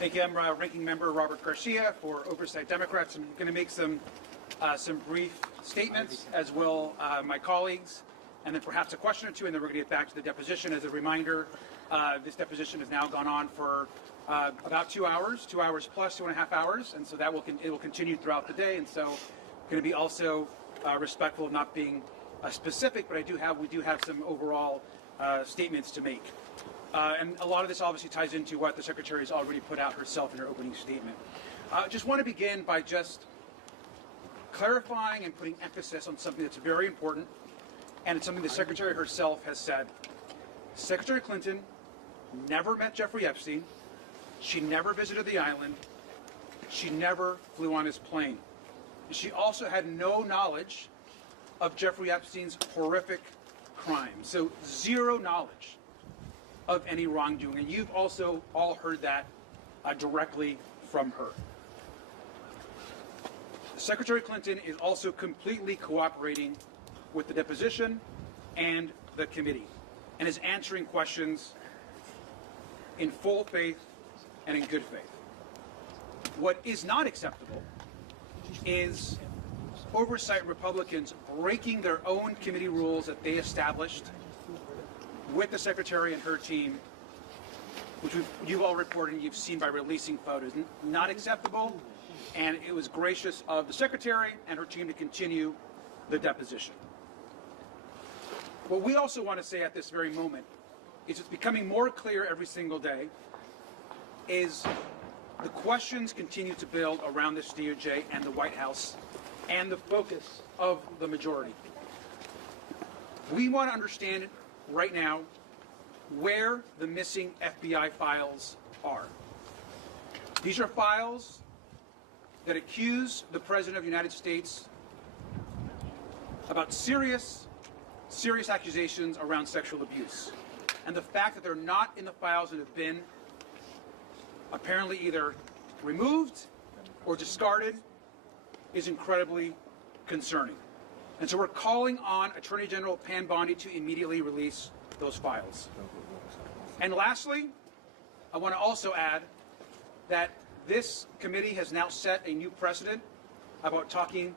Thank you. I'm Ranking Member Robert Garcia for Oversight Democrats. I'm going to make some brief statements, as will my colleagues, and then perhaps a question or two, and then we're going to get back to the deposition. As a reminder, this deposition has now gone on for about 2 hours, 2 hours plus 2.5 hours, and so that it will continue throughout the day. And so, going to be also respectful of not being specific, but we do have some overall statements to make. And a lot of this obviously ties into what the Secretary has already put out herself in her opening statement. Just want to begin by just clarifying and putting emphasis on something that's very important, and it's something the Secretary herself has said. Secretary Clinton never met Jeffrey Epstein. She never visited the island. She never flew on his plane. She also had no knowledge of Jeffrey Epstein's horrific crime. So zero knowledge of any wrongdoing. And you've also all heard that directly from her. Secretary Clinton is also completely cooperating with the deposition and the committee, and is answering questions in full faith and in good faith. What is not acceptable is Oversight Republicans breaking their own committee rules that they established with the Secretary and her team, which you've all reported and you've seen by releasing photos. Not acceptable, and it was gracious of the Secretary and her team to continue the deposition. What we also want to say at this very moment is it's becoming more clear every single day is the questions continue to build around this DOJ and the White House and the focus of the majority. We want to understand right now where the missing FBI files are. These are files that accuse the President of the United States about serious accusations around sexual abuse. And the fact that they're not in the files that have been apparently either removed or discarded is incredibly concerning. And so we're calling on Attorney General Pam Bondi to immediately release those files. And lastly, I want to also add that this committee has now set a new precedent about talking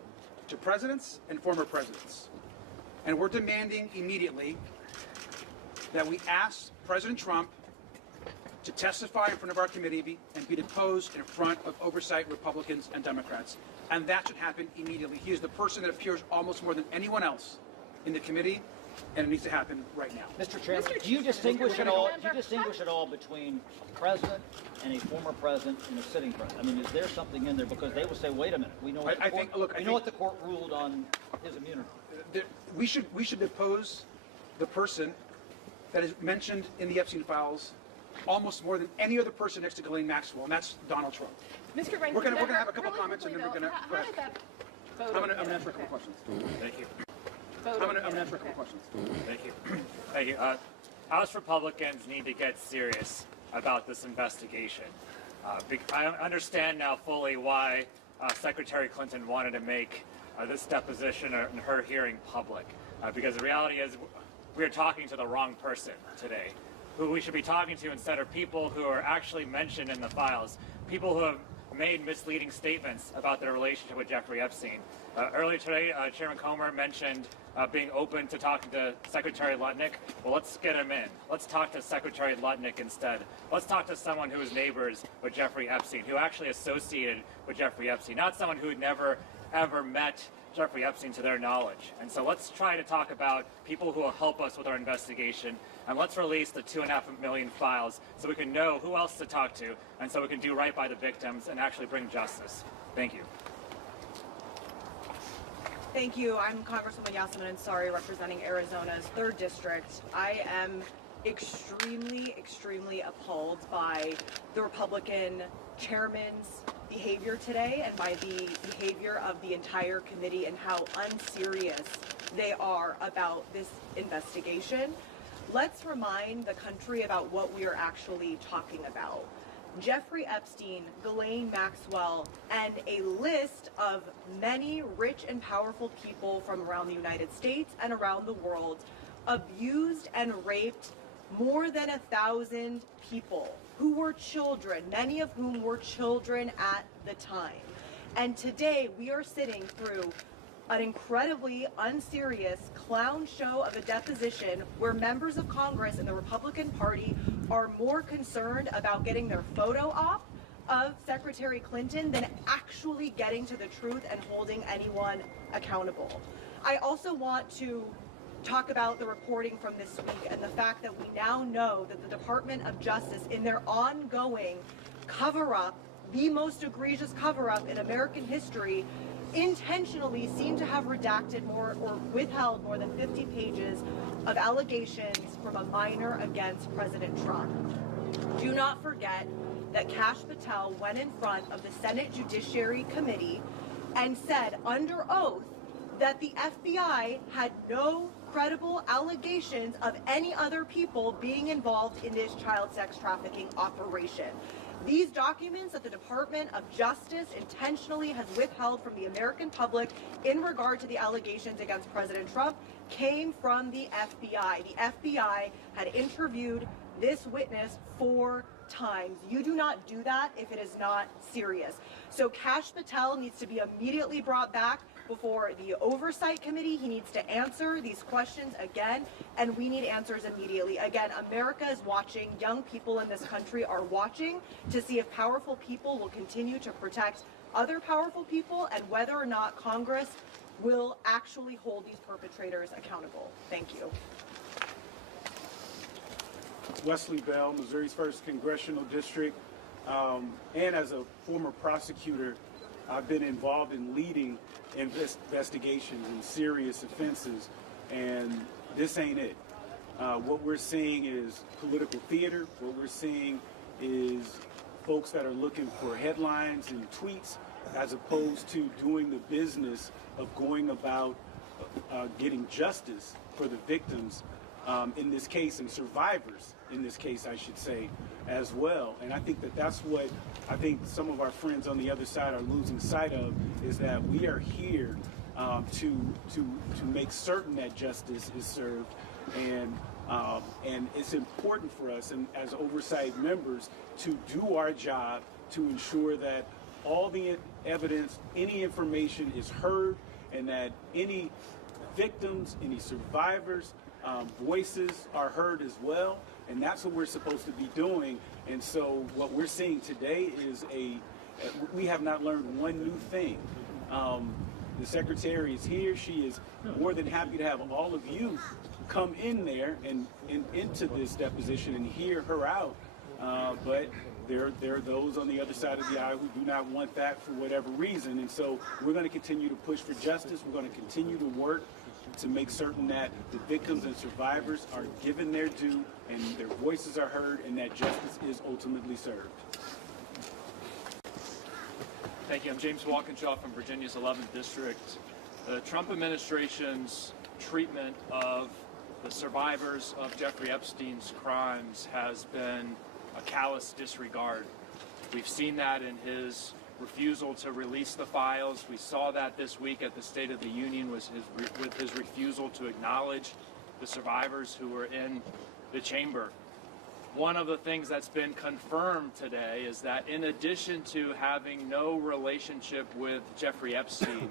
to presidents and former presidents. And we're demanding immediately that we ask President Trump to testify in front of our committee and be deposed in front of Oversight Republicans and Democrats. And that should happen immediately. He is the person that appears almost more than anyone else in the committee, and it needs to happen right now. Mr. Chairman, do you distinguish at all between a president and a former president and a sitting president? I mean, is there something in there? Because they will say, wait a minute, we know what the court ruled on his immunity. We should depose the person that is mentioned in the Epstein files almost more than any other person next to Ghislaine Maxwell, and that's Donald Trump. Mr. Rankin, we're going to have a couple really comments, and then we're going to. I'm going to answer a couple questions. Thank you. I'm going to answer a couple questions. Thank you. Thank you. House Republicans need to get serious about this investigation. I understand now fully why Secretary Clinton wanted to make this deposition and her hearing public, because the reality is we are talking to the wrong person today. Who we should be talking to instead are people who are actually mentioned in the files, people who have made misleading statements about their relationship with Jeffrey Epstein. Earlier today, Chairman Comer mentioned being open to talking to Secretary Lutnick. Well, let's get him in. Let's talk to Secretary Lutnick instead. Let's talk to someone who is neighbors with Jeffrey Epstein, who actually associated with Jeffrey Epstein, not someone who had never, ever met Jeffrey Epstein to their knowledge. And so let's try to talk about people who will help us with our investigation, and let's release the 2.5 million files so we can know who else to talk to, and so we can do right by the victims and actually bring justice. Thank you. Thank you. I'm Congresswoman Yasmin Ansari, representing Arizona's 3rd District. I am extremely appalled by the Republican chairman's behavior today and by the behavior of the entire committee and how unserious they are about this investigation. Let's remind the country about what we are actually talking about. Jeffrey Epstein, Ghislaine Maxwell, and a list of many rich and powerful people from around the United States and around the world abused and raped more than 1,000 people who were children, many of whom were children at the time. And today we are sitting through an incredibly unserious clown show of a deposition where members of Congress and the Republican Party are more concerned about getting their photo op of Secretary Clinton than actually getting to the truth and holding anyone accountable. I also want to talk about the reporting from this week and the fact that we now know that the Department of Justice, in their ongoing cover-up, the most egregious cover-up in American history, intentionally seem to have redacted more or withheld more than 50 pages of allegations from a minor against President Trump. Do not forget that Kash Patel went in front of the Senate Judiciary Committee and said under oath that the FBI had no credible allegations of any other people being involved in this child sex trafficking operation. These documents that the Department of Justice intentionally has withheld from the American public in regard to the allegations against President Trump came from the FBI. The FBI had interviewed this witness 4 times. You do not do that if it is not serious. So Kash Patel needs to be immediately brought back before the Oversight Committee. He needs to answer these questions again, and we need answers immediately. Again, America is watching. Young people in this country are watching to see if powerful people will continue to protect other powerful people and whether or not Congress will actually hold these perpetrators accountable. Thank you. Wesley Bell, Missouri's 1st Congressional District, and as a former prosecutor, I've been involved in leading investigations in serious offenses, and this ain't it. What we're seeing is political theater. What we're seeing is folks that are looking for headlines and tweets as opposed to doing the business of going about getting justice for the victims in this case, and survivors in this case, I should say, as well. And I think that that's what I think some of our friends on the other side are losing sight of, is that we are here to make certain that justice is served, and it's important for us, and as oversight members, to do our job to ensure that all the evidence, any information is heard, and that any victims, any survivors, voices are heard as well, and that's what we're supposed to be doing. And so what we're seeing today is we have not learned one new thing. The secretary is here. She is more than happy to have all of you come in there and into this deposition and hear her out. But there are those on the other side of the aisle who do not want that for whatever reason. And so we're going to continue to push for justice. We're going to continue to work to make certain that the victims and survivors are given their due and their voices are heard, and that justice is ultimately served. Thank you. I'm James Walkinshaw from Virginia's 11th District. The Trump administration's treatment of the survivors of Jeffrey Epstein's crimes has been a callous disregard. We've seen that in his refusal to release the files. We saw that this week at the State of the Union with his refusal to acknowledge the survivors who were in the chamber. One of the things that's been confirmed today is that in addition to having no relationship with Jeffrey Epstein,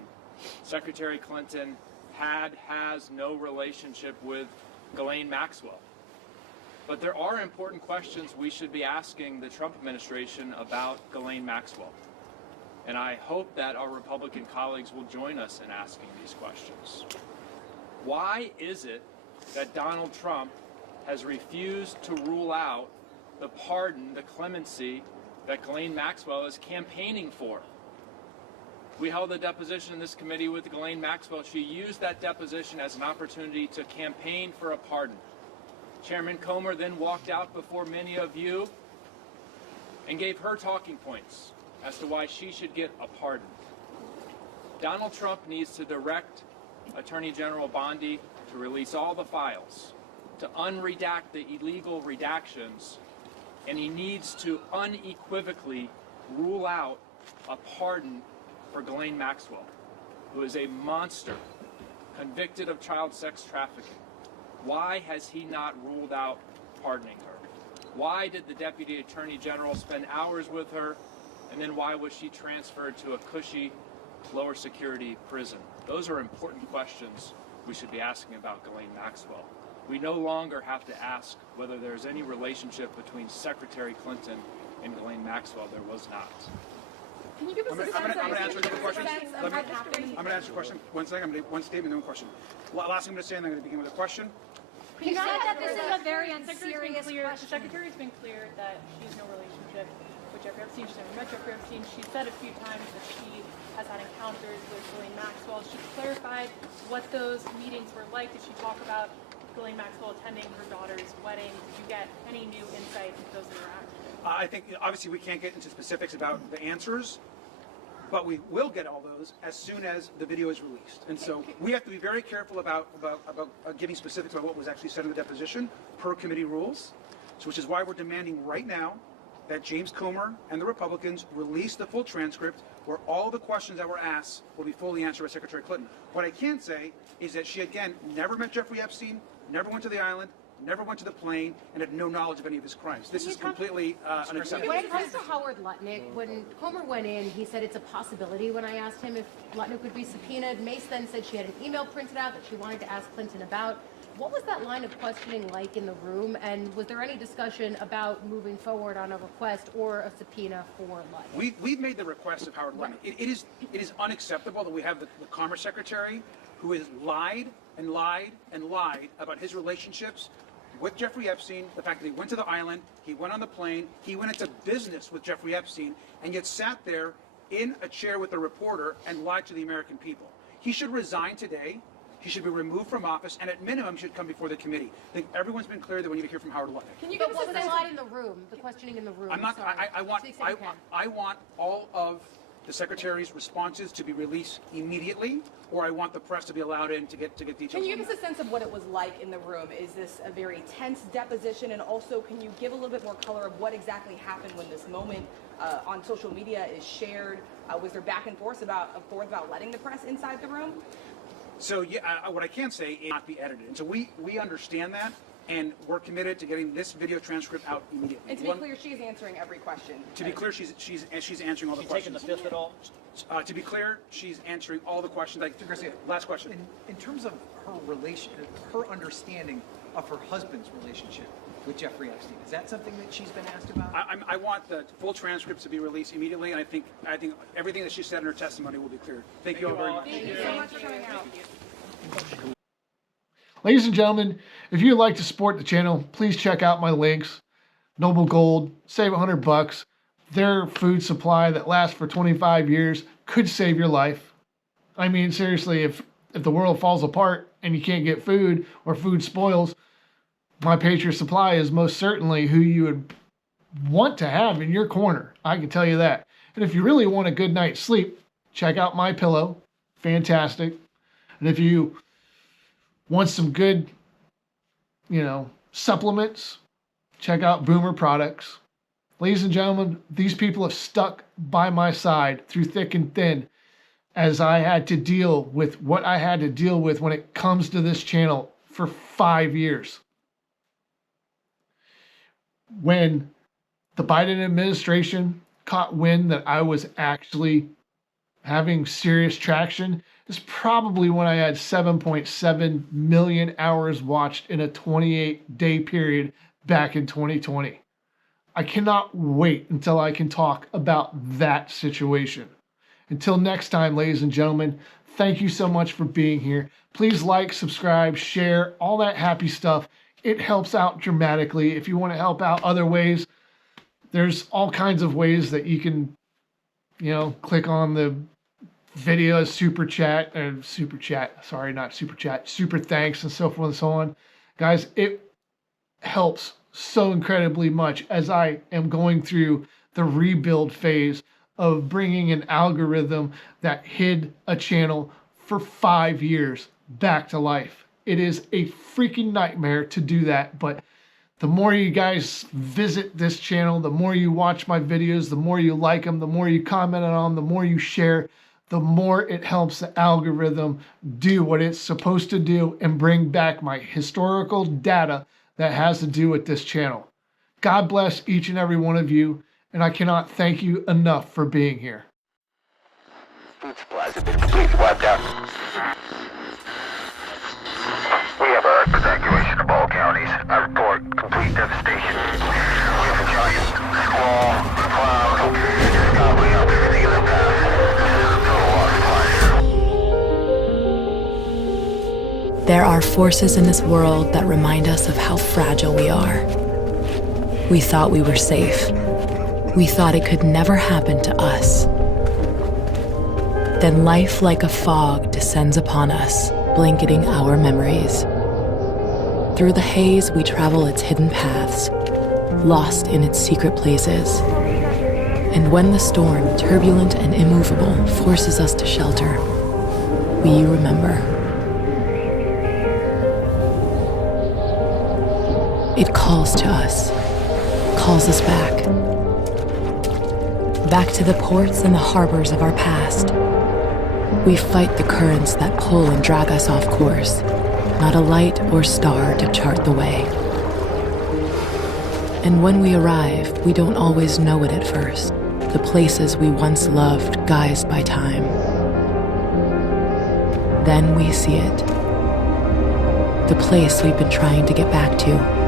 Secretary Clinton has no relationship with Ghislaine Maxwell. But there are important questions we should be asking the Trump administration about Ghislaine Maxwell. And I hope that our Republican colleagues will join us in asking these questions. Why is it that Donald Trump has refused to rule out the pardon, the clemency that Ghislaine Maxwell is campaigning for? We held a deposition in this committee with Ghislaine Maxwell. She used that deposition as an opportunity to campaign for a pardon. Chairman Comer then walked out before many of you and gave her talking points as to why she should get a pardon. Donald Trump needs to direct Attorney General Bondi to release all the files, to unredact the illegal redactions, and he needs to unequivocally rule out a pardon for Ghislaine Maxwell, who is a monster convicted of child sex trafficking. Why has he not ruled out pardoning her? Why did the Deputy Attorney General spend hours with her? And then why was she transferred to a cushy, lower security prison? Those are important questions we should be asking about Ghislaine Maxwell. We no longer have to ask whether there's any relationship between Secretary Clinton and Ghislaine Maxwell. There was not. Can you give us I'm going to answer the question. I'm going to answer the question. One second. I'm going to one statement, then one question. Last thing I'm going to say, and I'm going to begin with a question. You said that this is a very unserious The question. Secretary's been clear that she has no relationship with Jeffrey Epstein. She's never met Jeffrey Epstein. She said a few times that she has had encounters with Ghislaine Maxwell. She clarified what those meetings were like. Did she talk about Ghislaine Maxwell attending her daughter's wedding? Did you get any new insight into those interactions? I think, obviously, we can't get into specifics about the answers, but we will get all those as soon as the video is released. And so we have to be very careful about giving specifics about what was actually said in the deposition per committee rules, so which is why we're demanding right now that James Comer and the Republicans release the full transcript where all the questions that were asked will be fully answered by Secretary Clinton. What I can say is that she, again, never met Jeffrey Epstein, never went to the island, never went to the plane, and had no knowledge of any of his crimes. This is completely unacceptable. When it comes to Howard Lutnick, when Comer went in, he said it's a possibility when I asked him if Lutnick would be subpoenaed. Mace then said she had an email printed out that she wanted to ask Clinton about. What was that line of questioning like in the room, and was there any discussion about moving forward on a request or a subpoena for Lutnick? We've made the request of Howard Lutnick. It is unacceptable that we have the Commerce Secretary who has lied and lied and lied about his relationships with Jeffrey Epstein, the fact that he went to the island, he went on the plane, he went into business with Jeffrey Epstein, and yet sat there in a chair with a reporter and lied to the American people. He should resign today. He should be removed from office, and at minimum should come before the committee. I think everyone's been clear that we need to hear from Howard Lutnick. Can you give us a sense in the room, the questioning in the room? I'm not. Sorry. I want all of the secretary's responses to be released immediately, or I want the press to be allowed in to get details. Can you give us a sense of what it was like in the room? Is this a very tense deposition? And also, can you give a little bit more color of what exactly happened when this moment on social media is shared? Was there back and forth about letting the press inside the room? So yeah, what I can say is not be edited. And so we understand that, and we're committed to getting this video transcript out immediately. And to be clear, she is answering every question. To be clear, she's answering all the questions. Taking the fifth at all? To be clear, she's answering all the questions. Last question. In terms of her understanding of her husband's relationship with Jeffrey Epstein, is that something that she's been asked about? I want the full transcripts to be released immediately, and I think everything that she said in her testimony will be clear. Thank you all very much. Thank you so much for coming out. Ladies and gentlemen, if you'd like to support the channel, please check out my links. Noble Gold, save $100. Their food supply that lasts for 25 years could save your life. I mean, seriously, if the world falls apart and you can't get food or food spoils, My Patriot Supply is most certainly who you would want to have in your corner. I can tell you that. And if you really want a good night's sleep, check out My Pillow. Fantastic. And if you want some good, supplements, check out Boomer Products. Ladies and gentlemen, these people have stuck by my side through thick and thin as I had to deal with what I had to deal with when it comes to this channel for 5 years. When the Biden administration caught wind that I was actually having serious traction, is probably when I had 7.7 million hours watched in a 28-day period back in 2020. I cannot wait until I can talk about that situation. Until next time, ladies and gentlemen, thank you so much for being here. Please like, subscribe, share, all that happy stuff. It helps out dramatically. If you want to help out other ways, there's all kinds of ways that you can, click on the video, super thanks and so forth and so on. Guys, it helps so incredibly much as I am going through the rebuild phase of bringing an algorithm that hid a channel for 5 years back to life. It is a freaking nightmare to do that, but the more you guys visit this channel, the more you watch my videos, the more you like them, the more you comment on them, the more you share, the more it helps the algorithm do what it's supposed to do and bring back my historical data that has to do with this channel. God bless each and every one of you, and I cannot thank you enough for being here. Food supplies have been completely wiped out. We have a evacuation of all counties. I report complete devastation. We have a giant squall, cloud, just gobbling up everything in the path. This is a total loss of life. There are forces in this world that remind us of how fragile we are. We thought we were safe. We thought it could never happen to us. Then life like a fog descends upon us, blanketing our memories. Through the haze, we travel its hidden paths, lost in its secret places. And when the storm, turbulent and immovable, forces us to shelter, we remember. It calls to us, calls us back. Back to the ports and the harbors of our past. We fight the currents that pull and drag us off course, not a light or star to chart the way. And when we arrive, we don't always know it at first, the places we once loved guised by time. Then we see it, the place we've been trying to get back to.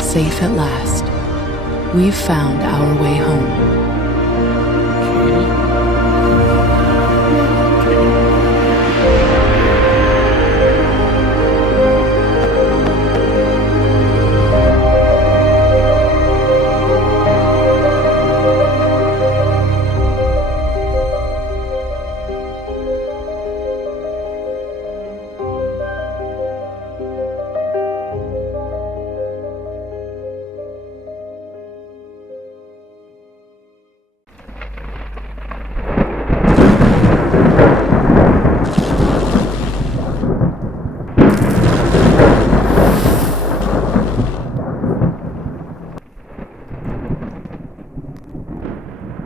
Safe at last, we've found our way home.